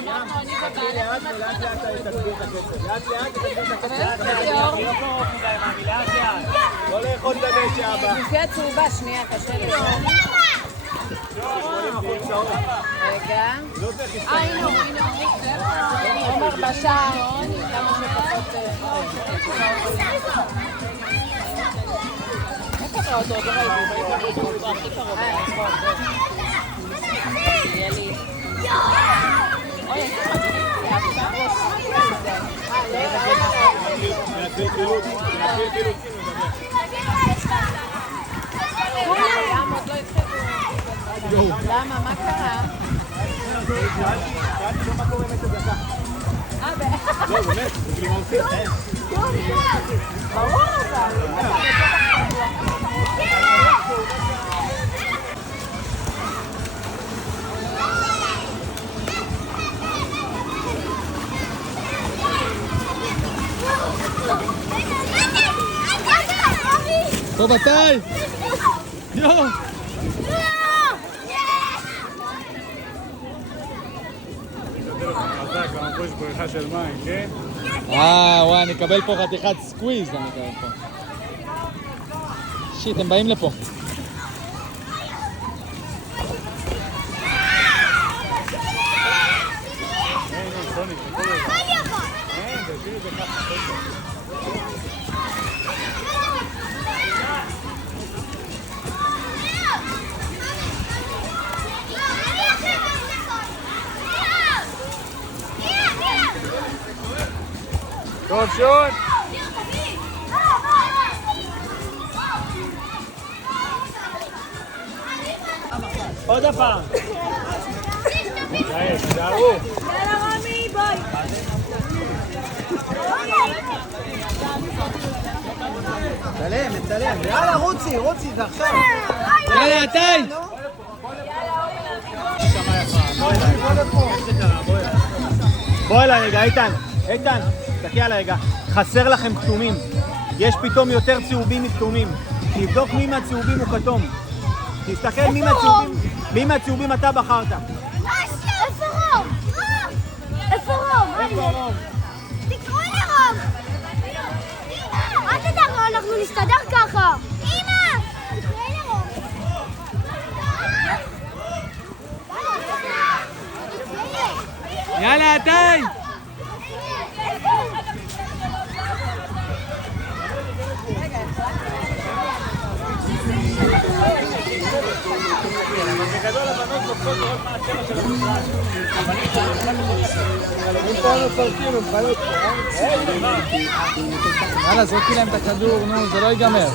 תתחיל לאט ולאט לאט תסביר את הקצב. לאט לאט תסביר את הקצב. לא לאכול את הדשא הבא. לפי הצהובה, שנייה, קשה לי. רגע. הנה, עומר בשער. כמה שפחות... איך אתה אותו? עוד לא ראיתי. הוא הכי קרוב. יהיה לי... אוי, איך אתה? למה? מה קרה? שאלתי לא מה קורה עם את הדקה. לא, באמת, זה כאילו מה עושים. ברור אבל. טוב, מתי? יואו! פה יש בריכה של מים, כן? וואי, אני אקבל פה חתיכת סקוויז, אני אקבל פה. שיט, הם באים לפה. טוב, שון! עוד הפעם! תשארו! יאללה רמי, בואי! מצלם! יאללה, רוצי, זה עכשיו! יאללה, עתיי! בוא אליי רגע, איתן, תסתכל עליי רגע, חסר לכם כתומים. יש פתאום יותר צהובים מכתומים. תבדוק מי מהצהובים הוא כתום. תסתכל מי מהצהובים אתה בחרת. איפה רום? איפה רום? תקראו לי רום! אל תדאג, אנחנו נסתדר ככה! אמא! תקראי לי רום! יאללה, עתיי! בגדול הבנות רוצות לראות מה הצבע של המשרד. אם פה מפרקים, הם חיות פה. יאללה, זרוקי להם את הכדור, נו, זה לא ייגמר.